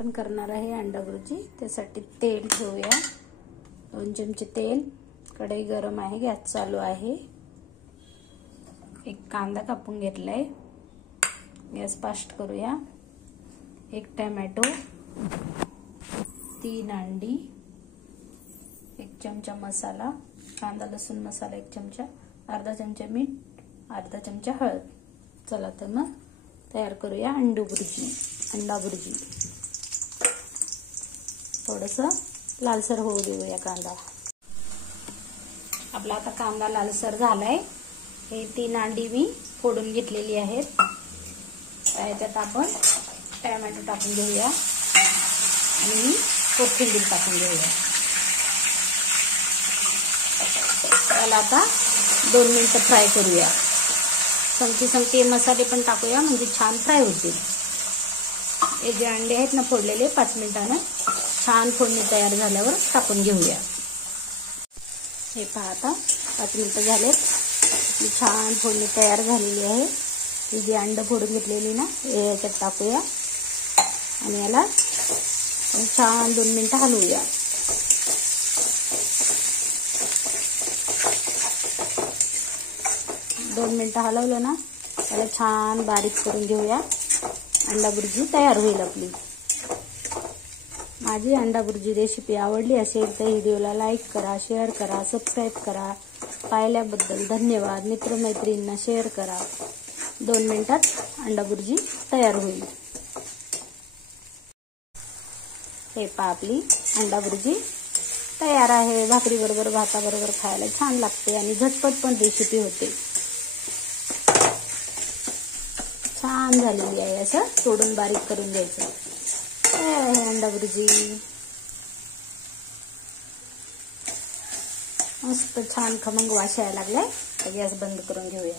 आपण करणार आहे अंडा भुर्जी। त्यासाठी तेल ठेवूया, 2 चमचे तेल। कढई गरम आहे, गॅस चालू आहे। एक कांदा कापून घेतलाय, गॅस फास्ट करूया। एक टोमॅटो, 3 अंडी, 1 चमचा मसाला, कांदा लसूण मसाला 1 चमचा, अर्धा चमचा मीठ, अर्धा चमचा हळद। चला तर मग तयार करूया अंडा भुर्जी। थोडंसं लालसर होऊ देऊया कांदा। आपला आता कांदा लालसर झालाय। हे 3 अंडी मी फोडून घेतलेली आहेत। त्याच्यात आपण टोमॅटो टाकून घेऊया आणि कोथिंबीर टाकून घेऊया। त्याला आता 2 मिनिटं फ्राय करूया। संगती मसाले पण टाकूया, म्हणजे छान फ्राय होतील। हे जे अंडे आहेत ना फोडलेले, 5 मिनिटांना छान फोडणी तयार झाल्यावर टाकून घेऊया। हे पहा, आता 5 मिनिटं झालेत, आपली छान फोडणी तयार झालेली आहे। ही जी अंड फोडून घेतलेली ना, हे याच्यात टाकूया आणि याला छान 2 मिनिटं हलवूया। दोन मिनिटं हलवलं ना, त्याला छान बारीक करून घेऊया। अंडा भुर्जी तयार होईल आपली। माझी अंडा भुर्जी रेसिपी आवडली असेल तर व्हिडिओला लाईक करा, शेअर करा, सबस्क्राईब करा। पाहिल्याबद्दल धन्यवाद। मित्रमैत्रिणींना शेअर करा। 2 मिनिटात अंडा भुर्जी तयार होईल। हे पहा, आपली अंडा भुर्जी तयार आहे। भाकरी बरोबर, भाताबरोबर खायला छान लागते आणि झटपट पण रेसिपी होते। छान झालेली आहे। असं तोडून बारीक करून घ्यायचं। तयार आहे अंडा भुर्जी। मस्त छान खमंग वास यायला लागलाय। गॅस बंद करून घेऊया।